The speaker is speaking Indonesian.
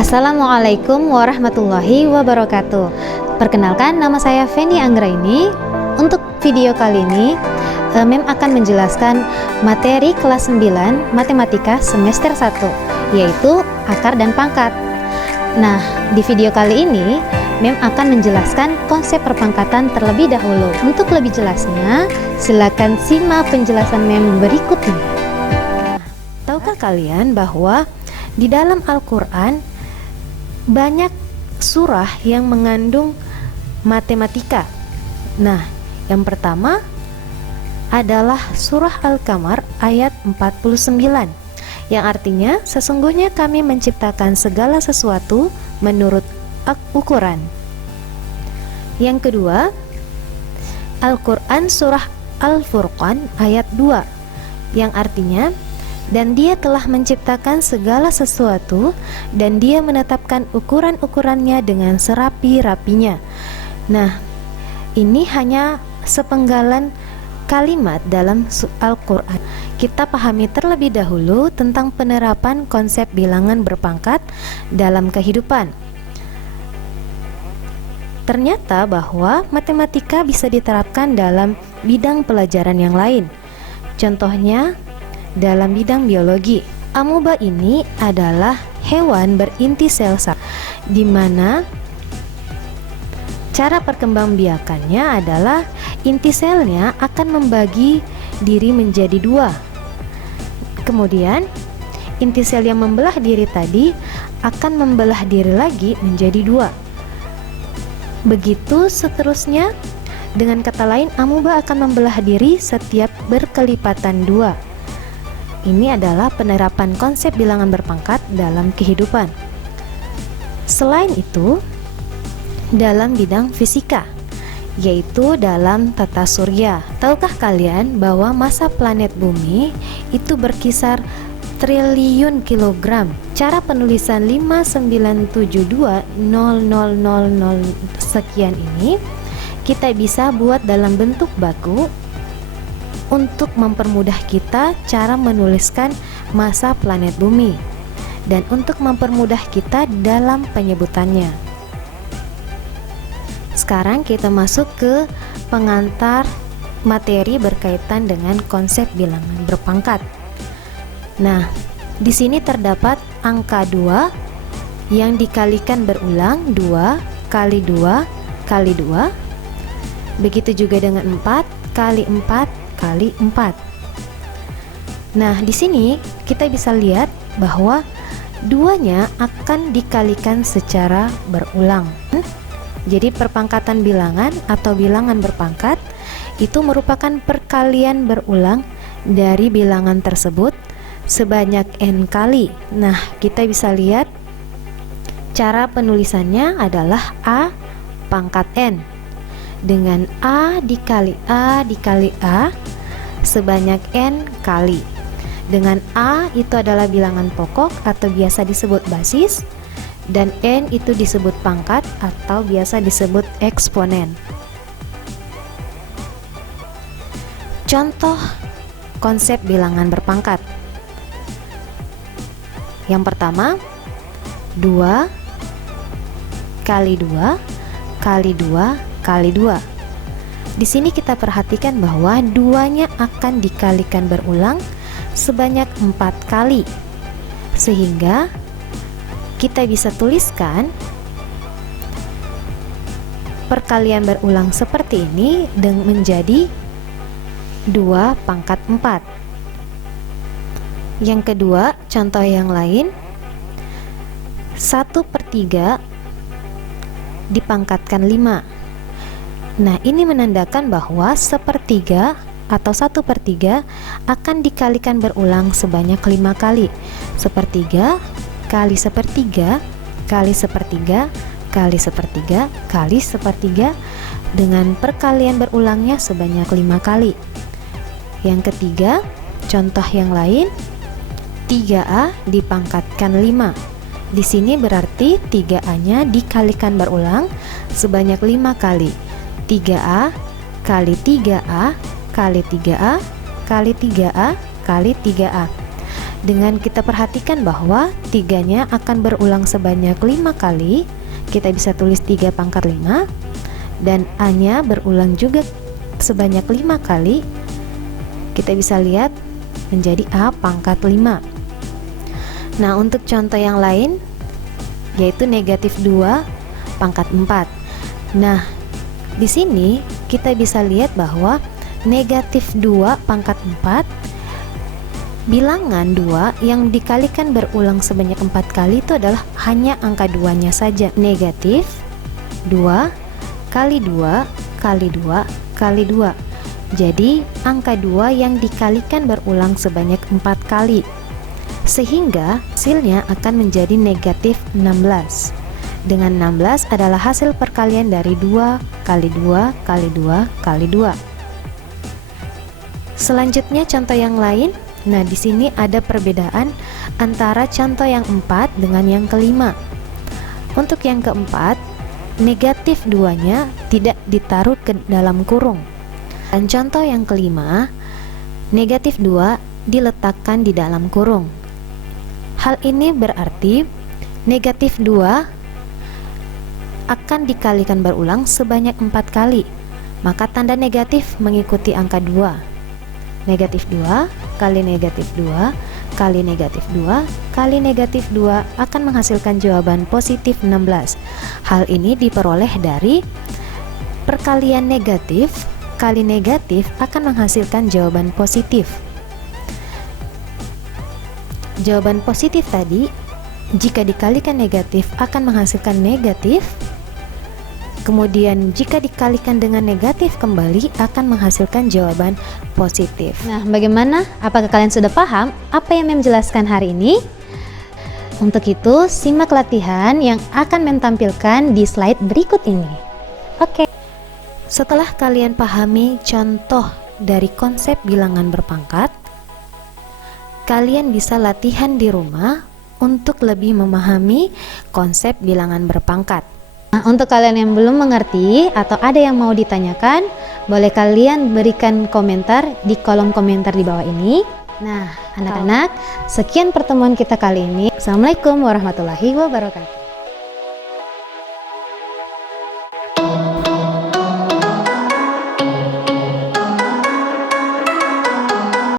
Assalamualaikum warahmatullahi wabarakatuh. Perkenalkan, nama saya Feni Anggraini. Untuk video kali ini, Mem akan menjelaskan materi kelas 9 Matematika semester 1, yaitu akar dan pangkat. Nah, di video kali ini, Mem akan menjelaskan konsep perpangkatan terlebih dahulu. Untuk lebih jelasnya, silakan simak penjelasan Mem berikut ini. Tahukah kalian bahwa di dalam Al-Quran banyak surah yang mengandung matematika? Nah, yang pertama adalah surah Al-Qamar ayat 49, yang artinya sesungguhnya kami menciptakan segala sesuatu menurut ukuran. Yang kedua, Al-Quran surah Al-Furqan ayat 2, yang artinya dan dia telah menciptakan segala sesuatu dan dia menetapkan ukuran-ukurannya dengan serapi-rapinya. Nah, ini hanya sepenggalan kalimat dalam Al-Quran. Kita pahami terlebih dahulu tentang penerapan konsep bilangan berpangkat dalam kehidupan. Ternyata bahwa matematika bisa diterapkan dalam bidang pelajaran yang lain. Contohnya dalam bidang biologi. Amoeba ini adalah hewan berinti sel di mana cara perkembangbiakannya adalah inti selnya akan membagi diri menjadi dua. Kemudian inti sel yang membelah diri tadi akan membelah diri lagi menjadi dua. Begitu seterusnya. Dengan kata lain, amoeba akan membelah diri setiap berkelipatan dua. Ini adalah penerapan konsep bilangan berpangkat dalam kehidupan. Selain itu, dalam bidang fisika, yaitu dalam tata surya. Tahukah kalian bahwa massa planet bumi itu berkisar triliun kilogram? Cara penulisan 5972000 sekian ini kita bisa buat dalam bentuk baku untuk mempermudah kita cara menuliskan massa planet bumi dan untuk mempermudah kita dalam penyebutannya. Sekarang kita masuk ke pengantar materi berkaitan dengan konsep bilangan berpangkat. Nah, di sini terdapat angka 2 yang dikalikan berulang 2 kali 2 kali 2. Begitu juga dengan 4 kali 4 kali 4. Nah, di sini kita bisa lihat bahwa duanya akan dikalikan secara berulang. Jadi perpangkatan bilangan atau bilangan berpangkat itu merupakan perkalian berulang dari bilangan tersebut sebanyak n kali. Nah, kita bisa lihat cara penulisannya adalah A pangkat n dengan A dikali A dikali A sebanyak n kali. Dengan A itu adalah bilangan pokok atau biasa disebut basis, dan n itu disebut pangkat atau biasa disebut eksponen. Contoh konsep bilangan berpangkat. Yang pertama, 2 kali 2 kali 2 kali 2. Di sini kita perhatikan bahwa duanya akan dikalikan berulang sebanyak 4 kali, sehingga kita bisa tuliskan perkalian berulang seperti ini dan menjadi 2 pangkat 4. Yang kedua, contoh yang lain, 1/3 dipangkatkan 5. Nah, ini menandakan bahwa 1/3 atau 1/3 akan dikalikan berulang sebanyak 5 kali. 1/3 kali 1/3 kali 1/3 kali 1/3 kali 1/3 dengan perkalian berulangnya sebanyak 5 kali. Yang ketiga, contoh yang lain, 3A dipangkatkan 5. Di sini berarti 3A-nya dikalikan berulang sebanyak 5 kali. 3A kali 3A kali 3A kali 3A kali 3A. Dengan kita perhatikan bahwa 3-nya akan berulang sebanyak 5 kali, kita bisa tulis 3 pangkat 5, dan A-nya berulang juga sebanyak 5 kali, kita bisa lihat menjadi A pangkat 5. Nah, untuk contoh yang lain yaitu negatif 2 pangkat 4. Nah, di sini kita bisa lihat bahwa negatif 2 pangkat 4, bilangan 2 yang dikalikan berulang sebanyak 4 kali itu adalah hanya angka 2-nya saja. Negatif 2 kali 2 kali 2 kali 2. Jadi angka 2 yang dikalikan berulang sebanyak 4 kali, sehingga hasilnya akan menjadi negatif 16. Dengan 16 adalah hasil perkalian dari 2 kali 2 kali 2 kali 2. Selanjutnya contoh yang lain. Nah, di sini ada perbedaan antara contoh yang 4 dengan yang kelima. Untuk yang keempat, negatif 2-nya tidak ditaruh ke dalam kurung. Dan contoh yang kelima, negatif 2 diletakkan di dalam kurung. Hal ini berarti negatif 2 akan dikalikan berulang sebanyak 4 kali, maka tanda negatif mengikuti angka 2. Negatif 2 kali negatif 2 kali negatif 2 kali negatif 2 akan menghasilkan jawaban positif 16. Hal ini diperoleh dari perkalian negatif kali negatif akan menghasilkan jawaban positif. Jawaban positif tadi jika dikalikan negatif akan menghasilkan negatif, kemudian jika dikalikan dengan negatif kembali akan menghasilkan jawaban positif. Nah, bagaimana? Apakah kalian sudah paham apa yang Mem jelaskan hari ini? Untuk itu, simak latihan yang akan Mem tampilkan di slide berikut ini. Oke. Setelah kalian pahami contoh dari konsep bilangan berpangkat, kalian bisa latihan di rumah untuk lebih memahami konsep bilangan berpangkat. Nah, untuk kalian yang belum mengerti atau ada yang mau ditanyakan, boleh kalian berikan komentar di kolom komentar di bawah ini. Nah, anak-anak, sekian pertemuan kita kali ini. Assalamualaikum warahmatullahi wabarakatuh.